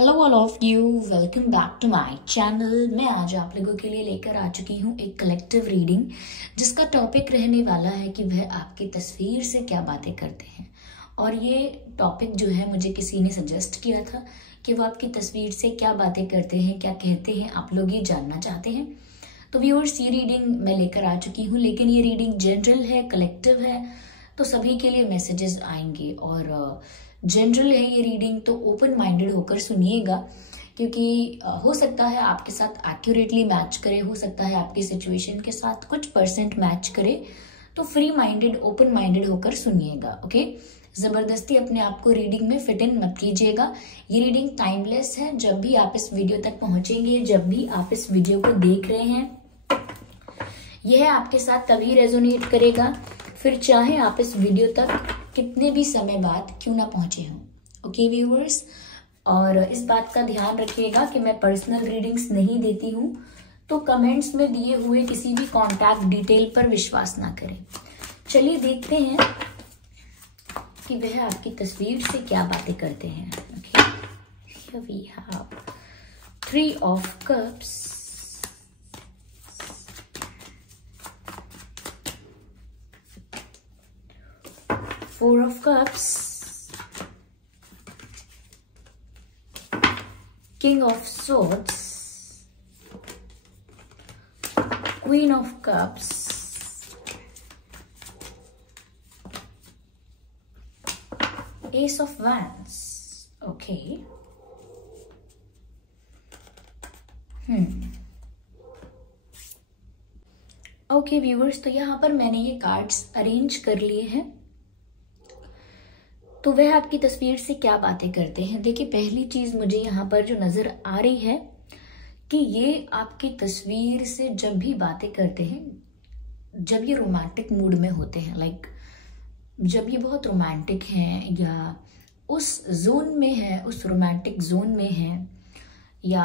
Hello all of you, welcome back to my channel. मैं आज आप लोगों के लिए लेकर आ चुकी हूँ एक कलेक्टिव रीडिंग जिसका टॉपिक रहने वाला है कि वह आपकी तस्वीर से क्या बातें करते हैं। और ये टॉपिक जो है मुझे किसी ने सजेस्ट किया था कि वो आपकी तस्वीर से क्या बातें करते हैं, क्या कहते हैं, आप लोग ये जानना चाहते हैं। तो व्यूअर्स, ये रीडिंग मैं लेकर आ चुकी हूँ, लेकिन ये रीडिंग जनरल है, कलेक्टिव है, तो सभी के लिए मैसेजेस आएंगे। और जनरल है ये रीडिंग, तो ओपन माइंडेड होकर सुनिएगा, क्योंकि हो सकता है आपके साथ एक्यूरेटली मैच करे, हो सकता है आपकी सिचुएशन के साथ कुछ परसेंट मैच करे। तो फ्री माइंडेड, ओपन माइंडेड होकर सुनिएगा, ओके। जबरदस्ती अपने आप को रीडिंग में फिट इन मत कीजिएगा। ये रीडिंग टाइमलेस है। जब भी आप इस वीडियो तक पहुंचेंगे, जब भी आप इस वीडियो को देख रहे हैं, यह आपके साथ तभी रेजोनेट करेगा, फिर चाहे आप इस वीडियो तक कितने भी समय बाद क्यों ना पहुंचे हों, ओके व्यूअर्स। और इस बात का ध्यान रखिएगा कि मैं पर्सनल रीडिंग्स नहीं देती हूं, तो कमेंट्स में दिए हुए किसी भी कॉन्टैक्ट डिटेल पर विश्वास ना करें। चलिए देखते हैं कि वह आपकी तस्वीर से क्या बातें करते हैं। Okay, here we have 3 of cups, Four of Cups, King of Swords, Queen of Cups, Ace of Wands. Okay. Okay viewers, तो यहाँ पर मैंने ये कार्ड्स अरेंज कर लिए हैं। तो वह आपकी तस्वीर से क्या बातें करते हैं। देखिए, पहली चीज मुझे यहाँ पर जो नजर आ रही है कि ये आपकी तस्वीर से जब भी बातें करते हैं, जब ये रोमांटिक मूड में होते हैं, लाइक जब ये बहुत रोमांटिक हैं या उस जोन में है, उस रोमांटिक जोन में है, या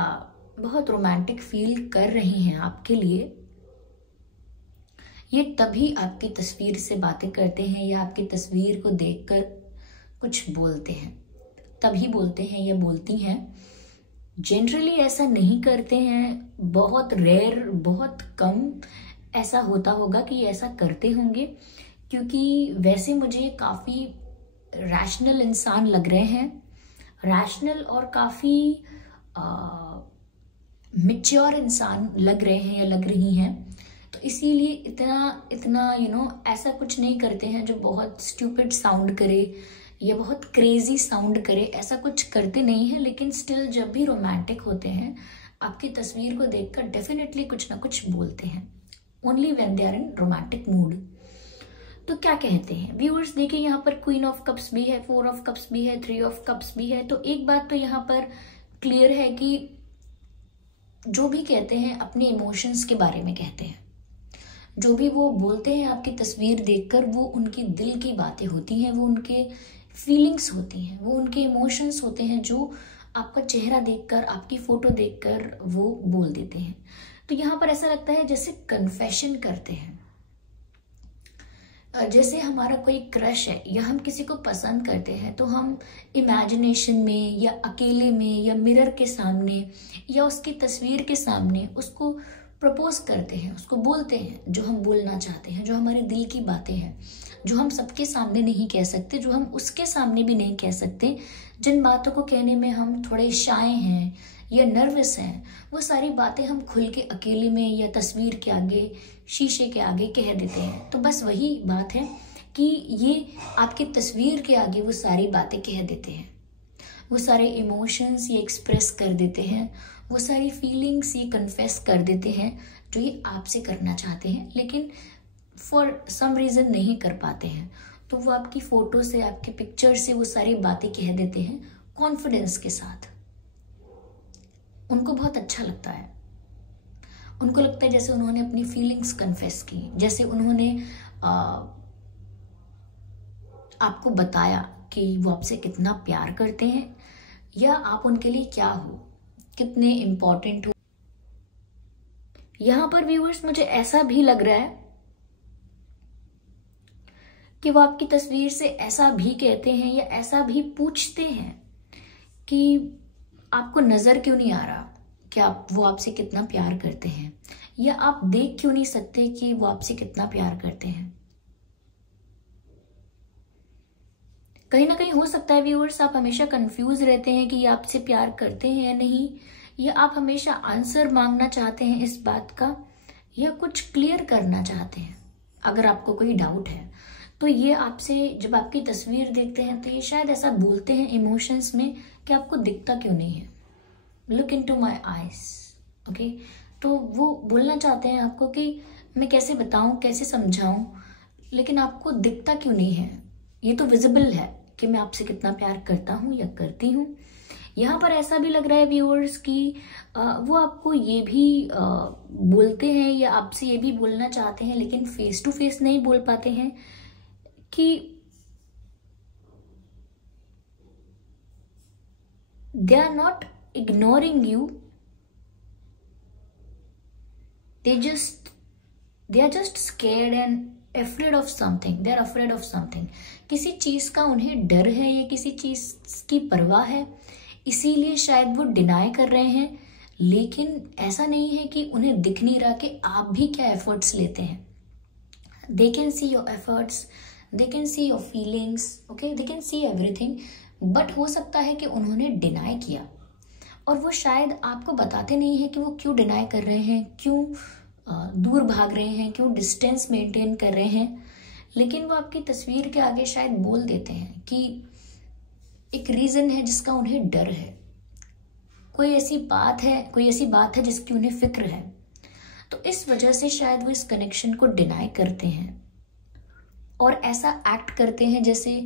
बहुत रोमांटिक फील कर रही हैं आपके लिए, ये तभी आपकी तस्वीर से बातें करते हैं या आपकी तस्वीर को देखकर कुछ बोलते हैं, तभी बोलते हैं या बोलती हैं। जनरली ऐसा नहीं करते हैं, बहुत रेयर, बहुत कम ऐसा होता होगा कि ऐसा करते होंगे, क्योंकि वैसे मुझे काफ़ी रैशनल इंसान लग रहे हैं, रैशनल और काफ़ी मैच्योर इंसान लग रहे हैं या लग रही हैं। तो इसीलिए इतना ऐसा कुछ नहीं करते हैं जो बहुत स्टूपिड साउंड करे ये बहुत क्रेजी साउंड करे, ऐसा कुछ करते नहीं है। लेकिन स्टिल जब भी रोमांटिक होते हैं, आपकी तस्वीर को देखकर डेफिनेटली कुछ ना कुछ बोलते हैं, only when they are in romantic mood. तो क्या कहते हैं व्यूअर्स, देखिए यहाँ पर क्वीन ऑफ कप्स भी है, 4 ऑफ कप्स भी है, 3 ऑफ कप्स भी है। तो एक बात तो यहाँ पर क्लियर है कि जो भी कहते हैं अपने इमोशंस के बारे में कहते हैं। जो भी वो बोलते हैं आपकी तस्वीर देखकर, वो उनके दिल की बातें होती हैं, वो उनके फीलिंग्स होती हैं, वो उनके इमोशंस होते हैं, जो आपका चेहरा देखकर, आपकी फोटो देखकर वो बोल देते हैं। तो यहाँ पर ऐसा लगता है जैसे कन्फेशन करते हैं, जैसे हमारा कोई क्रश है या हम किसी को पसंद करते हैं, तो हम इमेजिनेशन में या अकेले में या मिरर के सामने या उसकी तस्वीर के सामने उसको प्रपोज करते हैं, उसको बोलते हैं जो हम बोलना चाहते हैं, जो हमारे दिल की बातें हैं, जो हम सबके सामने नहीं कह सकते, जो हम उसके सामने भी नहीं कह सकते, जिन बातों को कहने में हम थोड़े शाय हैं या नर्वस हैं, वो सारी बातें हम खुल के अकेले में या तस्वीर के आगे, शीशे के आगे कह देते हैं। तो बस वही बात है कि ये आपकी तस्वीर के आगे वो सारी बातें कह देते हैं, वो सारे इमोशंस ये एक्सप्रेस कर देते हैं, वो सारी फीलिंग्स ये कन्फेस कर देते हैं जो ये आपसे करना चाहते हैं, लेकिन फॉर सम रीज़न नहीं कर पाते हैं। तो वो आपकी फ़ोटो से, आपके पिक्चर से वो सारी बातें कह देते हैं कॉन्फिडेंस के साथ। उनको बहुत अच्छा लगता है, उनको लगता है जैसे उन्होंने अपनी फीलिंग्स कन्फेस की, जैसे उन्होंने आपको बताया कि वो आपसे कितना प्यार करते हैं या आप उनके लिए क्या हो, कितने इम्पोर्टेंट हो। यहाँ पर व्यूअर्स, मुझे ऐसा भी लग रहा है कि वो आपकी तस्वीर से ऐसा भी कहते हैं या ऐसा भी पूछते हैं कि आपको नजर क्यों नहीं आ रहा कि वो आपसे कितना प्यार करते हैं, या आप देख क्यों नहीं सकते कि वो आपसे कितना प्यार करते हैं। कहीं ना कहीं हो सकता है व्यूअर्स, आप हमेशा कंफ्यूज रहते हैं कि ये आपसे प्यार करते हैं या नहीं, या आप हमेशा आंसर मांगना चाहते हैं इस बात का, या कुछ क्लियर करना चाहते हैं। अगर आपको कोई डाउट है तो ये आपसे, जब आपकी तस्वीर देखते हैं तो ये शायद ऐसा बोलते हैं इमोशंस में कि आपको दिखता क्यों नहीं है, look into my eyes. Okay, तो वो बोलना चाहते हैं आपको कि मैं कैसे बताऊं, कैसे समझाऊं, लेकिन आपको दिखता क्यों नहीं है। ये तो विजिबल है कि मैं आपसे कितना प्यार करता हूं या करती हूं। यहाँ पर ऐसा भी लग रहा है व्यूअर्स कि वो आपको ये भी बोलते हैं या आपसे ये भी बोलना चाहते हैं, लेकिन फेस टू फेस नहीं बोल पाते हैं कि they are not ignoring you, they are just scared and afraid of something, they are afraid of something। किसी चीज का उन्हें डर है या किसी चीज की परवाह है, इसीलिए शायद वो डिनाई कर रहे हैं। लेकिन ऐसा नहीं है कि उन्हें दिख नहीं रहा कि आप भी क्या एफर्ट्स लेते हैं। They can see your efforts, they can see your feelings, okay, they can see everything, but हो सकता है कि उन्होंने डिनाई किया और वो शायद आपको बताते नहीं है कि वो क्यों डिनाई कर रहे हैं, क्यों दूर भाग रहे हैं, क्यों डिस्टेंस मेंटेन कर रहे हैं। लेकिन वो आपकी तस्वीर के आगे शायद बोल देते हैं कि एक रीजन है जिसका उन्हें डर है, कोई ऐसी बात है जिसकी उन्हें फिक्र है। तो इस वजह से शायद वो इस कनेक्शन को डिनाई करते हैं और ऐसा एक्ट करते हैं जैसे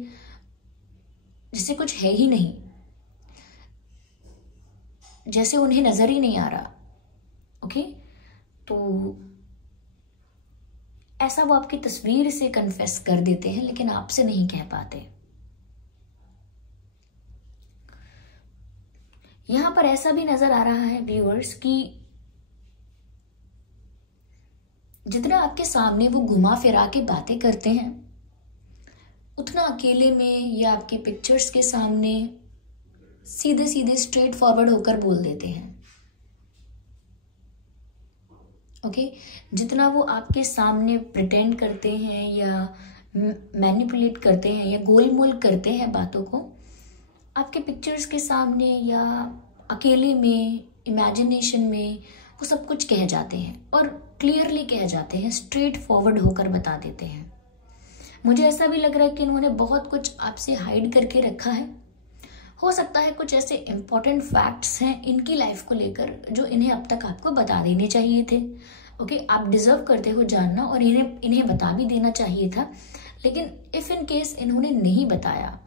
कुछ है ही नहीं, जैसे उन्हें नजर ही नहीं आ रहा। ओके, तो ऐसा वो आपकी तस्वीर से कन्फेस कर देते हैं, लेकिन आपसे नहीं कह पाते। यहां पर ऐसा भी नजर आ रहा है व्यूअर्स कि जितना आपके सामने वो घुमा फिरा के बातें करते हैं, उतना अकेले में या आपके पिक्चर्स के सामने सीधे सीधे स्ट्रेट फॉरवर्ड होकर बोल देते हैं। ओके, जितना वो आपके सामने प्रिटेंड करते हैं या मैनिपुलेट करते हैं या गोलमोल करते हैं बातों को, आपके पिक्चर्स के सामने या अकेले में, इमेजिनेशन में वो सब कुछ कह जाते हैं और क्लियरली कह जाते हैं, स्ट्रेट फॉरवर्ड होकर बता देते हैं। मुझे ऐसा भी लग रहा है कि इन्होंने बहुत कुछ आपसे हाइड करके रखा है। हो सकता है कुछ ऐसे इंपॉर्टेंट फैक्ट्स हैं इनकी लाइफ को लेकर जो इन्हें अब तक आपको बता देने चाहिए थे। ओके, आप डिजर्व करते हो जानना और इन्हें बता भी देना चाहिए था, लेकिन इफ इन केस इन्होंने नहीं बताया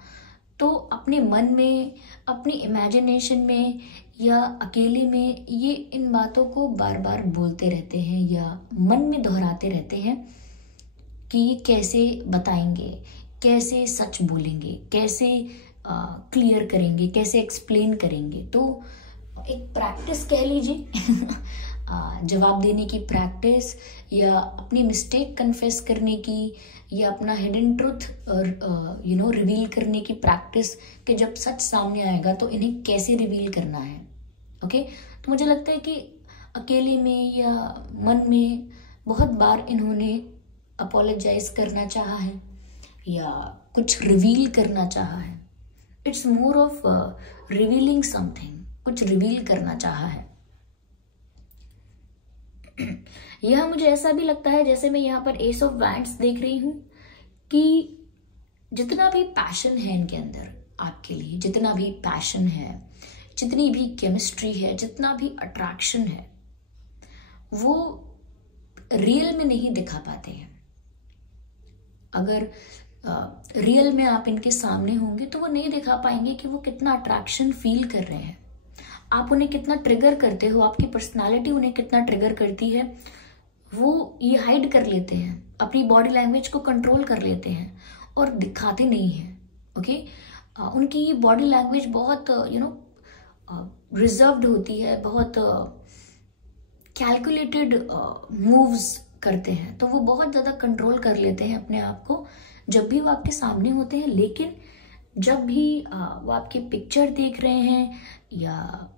तो अपने मन में, अपनी इमेजिनेशन में या अकेले में ये इन बातों को बार बार बोलते रहते हैं या मन में दोहराते रहते हैं कि ये कैसे बताएंगे, कैसे सच बोलेंगे, कैसे क्लियर करेंगे, कैसे एक्सप्लेन करेंगे। तो एक प्रैक्टिस कह लीजिए जवाब देने की प्रैक्टिस, या अपनी मिस्टेक कन्फेस करने की, या अपना हिडन ट्रुथ रिवील करने की प्रैक्टिस कि जब सच सामने आएगा तो इन्हें कैसे रिवील करना है। ओके, तो मुझे लगता है कि अकेले में या मन में बहुत बार इन्होंने अपोलोजाइज करना चाहा है या कुछ रिवील करना चाहा है। It's more of revealing something, कुछ रिवील करना चाहा है। यह मुझे ऐसा भी लगता है, जैसे मैं यहाँ पर एस ऑफ वैंड्स देख रही हूँ, कि जितना भी पैशन है इनके अंदर आपके लिए, जितना भी पैशन है, जितनी भी केमिस्ट्री है, जितना भी अट्रैक्शन है, वो रियल में नहीं दिखा पाते हैं। अगर रियल में आप इनके सामने होंगे तो वो नहीं दिखा पाएंगे कि वो कितना अट्रैक्शन फील कर रहे हैं, आप उन्हें कितना ट्रिगर करते हो, आपकी पर्सनालिटी उन्हें कितना ट्रिगर करती है। वो ये हाइड कर लेते हैं, अपनी बॉडी लैंग्वेज को कंट्रोल कर लेते हैं और दिखाते नहीं हैं। ओके, उनकी ये बॉडी लैंग्वेज बहुत रिजर्व्ड होती है, बहुत कैलकुलेटेड मूव्स करते हैं, तो वो बहुत ज़्यादा कंट्रोल कर लेते हैं अपने आप को जब भी वो आपके सामने होते हैं। लेकिन जब भी वो आपकी पिक्चर देख रहे हैं या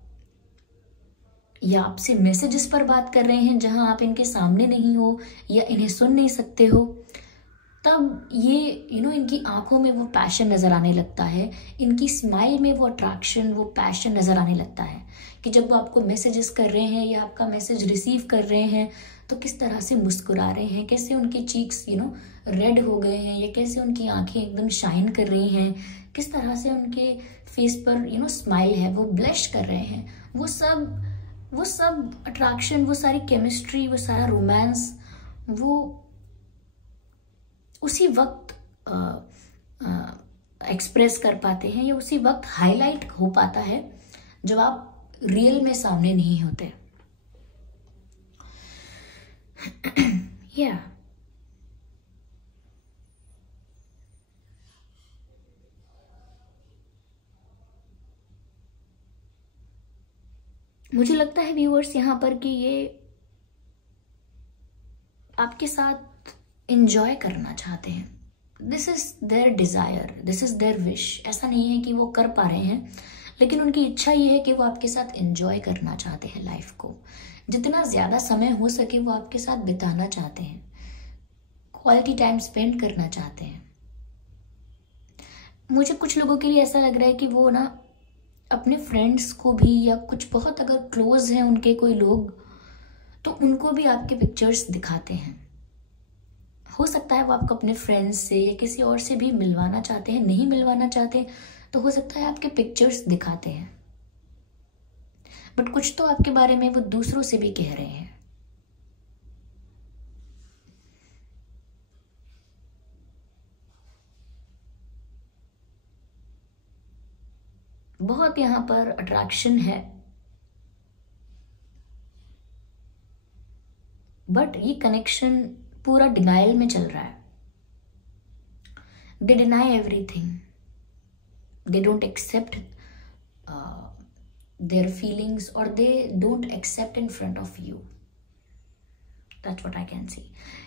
आपसे मैसेजेस पर बात कर रहे हैं जहां आप इनके सामने नहीं हो या इन्हें सुन नहीं सकते हो, तब ये इनकी आंखों में वो पैशन नजर आने लगता है, इनकी स्माइल में वो अट्रैक्शन, वो पैशन नजर आने लगता है कि जब वो आपको मैसेजेस कर रहे हैं या आपका मैसेज रिसीव कर रहे हैं तो किस तरह से मुस्कुरा रहे हैं, कैसे उनके चीक्स रेड हो गए हैं, या कैसे उनकी आंखें एकदम शाइन कर रही हैं, किस तरह से उनके फेस पर स्माइल है, वो ब्लश कर रहे हैं। वो सब अट्रैक्शन, वो सारी केमिस्ट्री, वो सारा रोमांस, वो उसी वक्त एक्सप्रेस कर पाते हैं या उसी वक्त हाईलाइट हो पाता है जब आप रियल में सामने नहीं होते। या मुझे लगता है व्यूअर्स यहाँ पर कि ये आपके साथ एंजॉय करना चाहते हैं। This is their desire, this is their wish. ऐसा नहीं है कि वो कर पा रहे हैं, लेकिन उनकी इच्छा ये है कि वो आपके साथ एंजॉय करना चाहते हैं लाइफ को। जितना ज्यादा समय हो सके वो आपके साथ बिताना चाहते हैं, क्वालिटी टाइम स्पेंड करना चाहते हैं। मुझे कुछ लोगों के लिए ऐसा लग रहा है कि वो ना अपने फ्रेंड्स को भी, या कुछ बहुत अगर क्लोज हैं उनके कोई लोग, तो उनको भी आपके पिक्चर्स दिखाते हैं। हो सकता है वो आपको अपने फ्रेंड्स से या किसी और से भी मिलवाना चाहते हैं, नहीं मिलवाना चाहते तो हो सकता है आपके पिक्चर्स दिखाते हैं, बट कुछ तो आपके बारे में वो दूसरों से भी कह रहे हैं। बहुत यहां पर अट्रैक्शन है, बट ये कनेक्शन पूरा डिनायल में चल रहा है। They deny everything, they don't accept their feelings, or they don't accept in front of you. That's what I can see.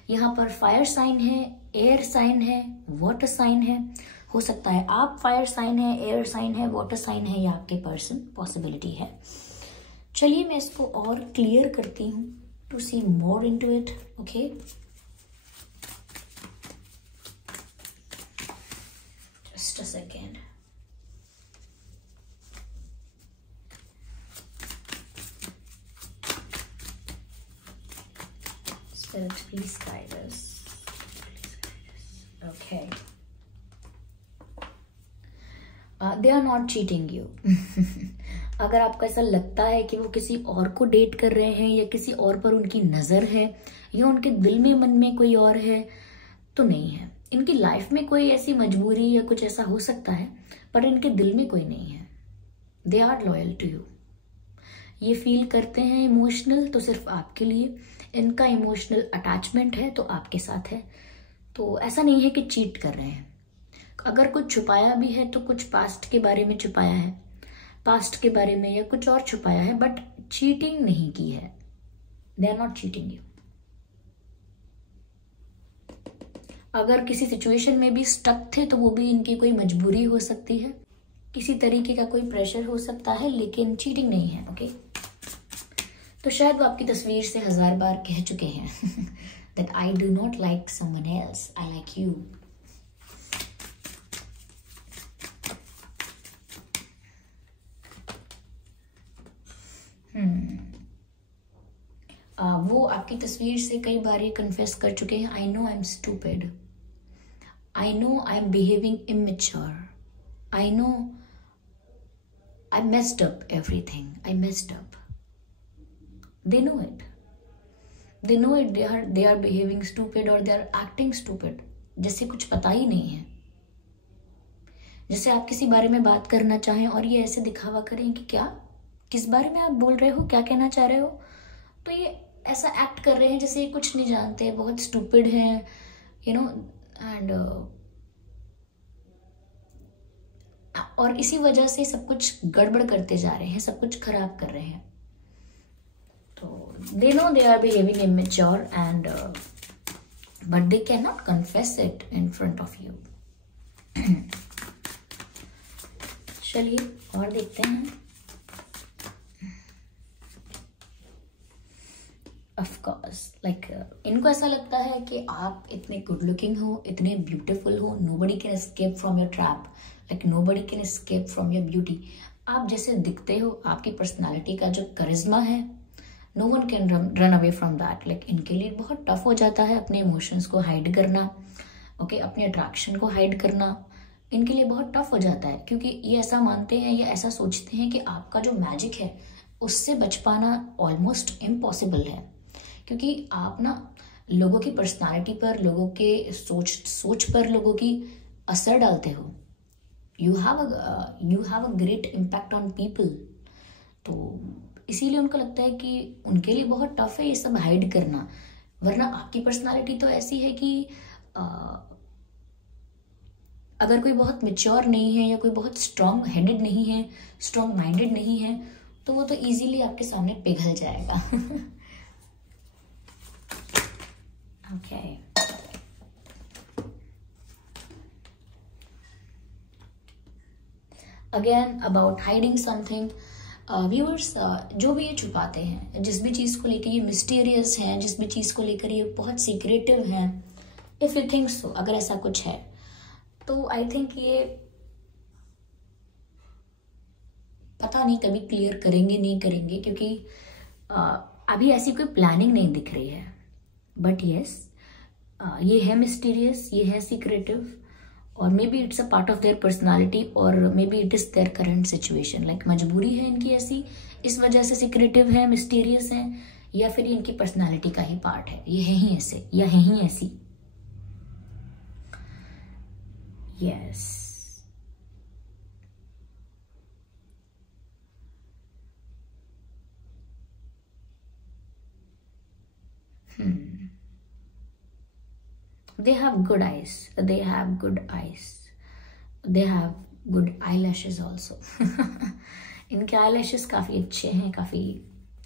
यहाँ पर फायर साइन है, एयर साइन है, वाटर साइन है। हो सकता है आप फायर साइन है, एयर साइन है, वाटर साइन है, या आपके पर्सन, पॉसिबिलिटी है। चलिए मैं इसको और क्लियर करती हूँ to see more into it. Okay, just a second. Please guide us. Okay. They are not cheating you. अगर आपको ऐसा लगता है कि वो किसी और को डेट कर रहे हैं, या किसी और पर उनकी नजर है, या उनके दिल में मन में कोई और है, तो नहीं है। इनकी लाइफ में कोई ऐसी मजबूरी या कुछ ऐसा हो सकता है, पर इनके दिल में कोई नहीं है। They are loyal to you. ये फील करते हैं इमोशनल तो सिर्फ आपके लिए, इनका इमोशनल अटैचमेंट है तो आपके साथ है। तो ऐसा नहीं है कि चीट कर रहे हैं। अगर कुछ छुपाया भी है तो कुछ पास्ट के बारे में छुपाया है, पास्ट के बारे में या कुछ और छुपाया है, बट चीटिंग नहीं की है। They are not cheating you. अगर किसी सिचुएशन में भी स्टक थे तो वो भी इनकी कोई मजबूरी हो सकती है, किसी तरीके का कोई प्रेशर हो सकता है, लेकिन चीटिंग नहीं है। ओके, तो शायद वो आपकी तस्वीर से 1000 बार कह चुके हैं that I do not like someone else, I like you. वो आपकी तस्वीर से कई बार ये कन्फेस कर चुके हैं, I know I'm stupid, I know I'm behaving immature, I know I messed up everything, I messed up. They know it. They know it. They are behaving stupid or they are acting stupid. जैसे कुछ पता ही नहीं है। जैसे आप किसी बारे में बात करना चाहें और ये ऐसे दिखावा करें कि क्या, किस बारे में आप बोल रहे हो, क्या कहना चाह रहे हो, तो ये ऐसा एक्ट कर रहे हैं जैसे ये कुछ नहीं जानते, बहुत स्टूपिड हैं, एंड और इसी वजह से सब कुछ गड़बड़ करते जा रहे हैं, सब कुछ खराब कर रहे हैं। So they know they are behaving immature, and but they cannot confess it in front of you. चलिए और देखते हैं। ऑफ कोर्स इनको ऐसा लगता है कि आप इतने गुड लुकिंग हो, इतने ब्यूटीफुल हो, nobody can escape from your trap, nobody can escape from your beauty. आप जैसे दिखते हो, आपकी पर्सनालिटी का जो करिश्मा है, no one can run away from that. इनके लिए बहुत टफ हो जाता है अपने इमोशंस को हाइड करना, ओके, अपने अट्रैक्शन को हाइड करना इनके लिए बहुत टफ हो जाता है, क्योंकि ये ऐसा मानते हैं या ऐसा सोचते हैं कि आपका जो मैजिक है उससे बच पाना ऑलमोस्ट इम्पॉसिबल है, क्योंकि आप ना लोगों की पर्सनालिटी पर, लोगों के सोच पर लोगों की असर डालते हो। You have a great impact on people. तो इसीलिए उनको लगता है कि उनके लिए बहुत टफ है ये सब हाइड करना। वरना आपकी पर्सनालिटी तो ऐसी है कि अगर कोई बहुत मेच्योर नहीं है या कोई बहुत स्ट्रांग हेडेड नहीं है, स्ट्रांग माइंडेड नहीं है, तो वो तो इजीली आपके सामने पिघल जाएगा। Okay, again about hiding something, viewers जो भी ये छुपाते हैं, जिस भी चीज को लेकर ये मिस्टीरियस हैं, जिस भी चीज को लेकर ये बहुत सीक्रेटिव हैं, इफ यू थिंक सो, अगर ऐसा कुछ है तो आई थिंक ये पता नहीं कभी क्लियर करेंगे नहीं करेंगे, क्योंकि अभी ऐसी कोई प्लानिंग नहीं दिख रही है। बट यस, ये है मिस्टीरियस, ये है सीक्रेटिव, और maybe it's a part of their personality, और maybe it is their current situation. मजबूरी है इनकी ऐसी, इस वजह से सीक्रेटिव है, मिस्टीरियस है, या फिर इनकी पर्सनालिटी का ही पार्ट है, ये है ही ऐसे या है ही ऐसी। Yes, they have good eyes, they have good eyes, they have good eyelashes also। इनके eyelashes काफी अच्छे हैं, काफी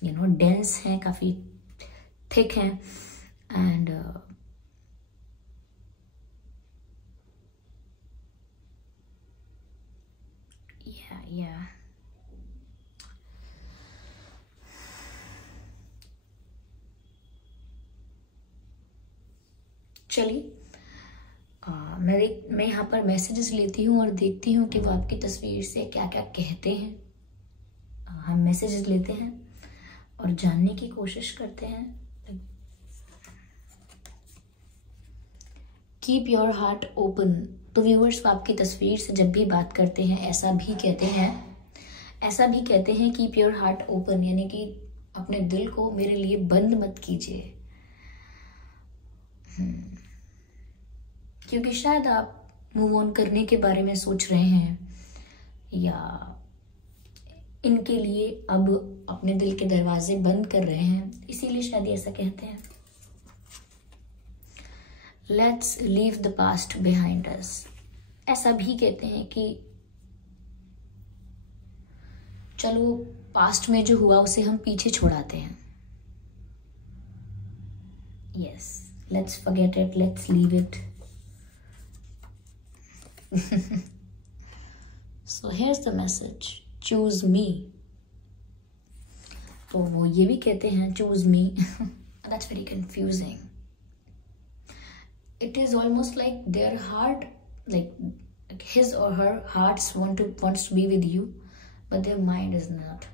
डेंस हैं, काफी थिक हैं, एंड या चलिए, मैं यहाँ पर मैसेजेस लेती हूँ और देखती हूँ कि वो आपकी तस्वीर से क्या क्या कहते हैं। हम मैसेजेस लेते हैं और जानने की कोशिश करते हैं। Keep your heart open. तो व्यूअर्स आपकी तस्वीर से जब भी बात करते हैं ऐसा भी कहते हैं कीप योर हार्ट ओपन, यानी कि अपने दिल को मेरे लिए बंद मत कीजिए। क्योंकि शायद आप मूव ऑन करने के बारे में सोच रहे हैं, या इनके लिए अब अपने दिल के दरवाजे बंद कर रहे हैं, इसीलिए शायद ऐसा कहते हैं। Let's leave the past behind us. ऐसा भी कहते हैं कि चलो पास्ट में जो हुआ उसे हम पीछे छोड़ाते हैं। Yes, let's forget it, let's leave it. So here's the message, choose me। तो वो ये भी कहते हैं choose me। That's very confusing। It is almost like their heart, like his or her hearts wants to be with you, but their mind is not।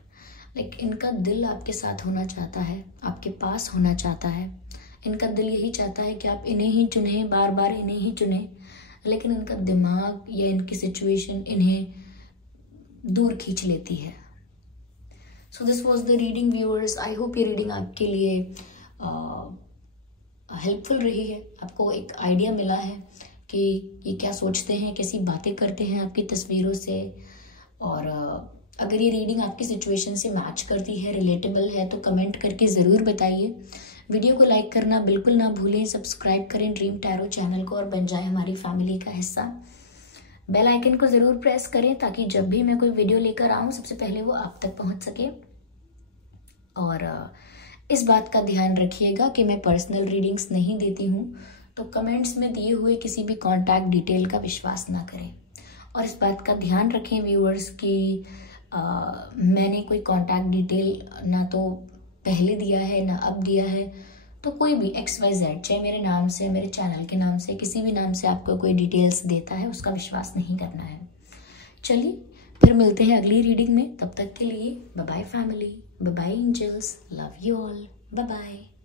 like इनका दिल आपके साथ होना चाहता है, आपके पास होना चाहता है। इनका दिल यही चाहता है कि आप इन्हें ही चुने, बार बार इन्हें ही चुने, लेकिन इनका दिमाग या इनकी सिचुएशन इन्हें दूर खींच लेती है। So this was the reading viewers. I hope ये रीडिंग आपके लिए हेल्पफुल रही है, आपको एक आइडिया मिला है कि ये क्या सोचते हैं, कैसी बातें करते हैं आपकी तस्वीरों से। और अगर ये रीडिंग आपकी सिचुएशन से मैच करती है, रिलेटेबल है, तो कमेंट करके ज़रूर बताइए। वीडियो को लाइक करना बिल्कुल ना भूलें, सब्सक्राइब करें ड्रीम टैरो चैनल को और बन जाए हमारी फैमिली का हिस्सा। बेल आइकन को ज़रूर प्रेस करें ताकि जब भी मैं कोई वीडियो लेकर आऊँ सबसे पहले वो आप तक पहुँच सके। और इस बात का ध्यान रखिएगा कि मैं पर्सनल रीडिंग्स नहीं देती हूँ, तो कमेंट्स में दिए हुए किसी भी कॉन्टैक्ट डिटेल का विश्वास ना करें। और इस बात का ध्यान रखें व्यूअर्स कि मैंने कोई कॉन्टैक्ट डिटेल ना तो पहले दिया है ना अब दिया है। तो कोई भी XYZ, चाहे मेरे नाम से, मेरे चैनल के नाम से, किसी भी नाम से आपको कोई डिटेल्स देता है, उसका विश्वास नहीं करना है। चलिए फिर मिलते हैं अगली रीडिंग में। तब तक के लिए bye bye family, bye bye angels, love you all, bye bye.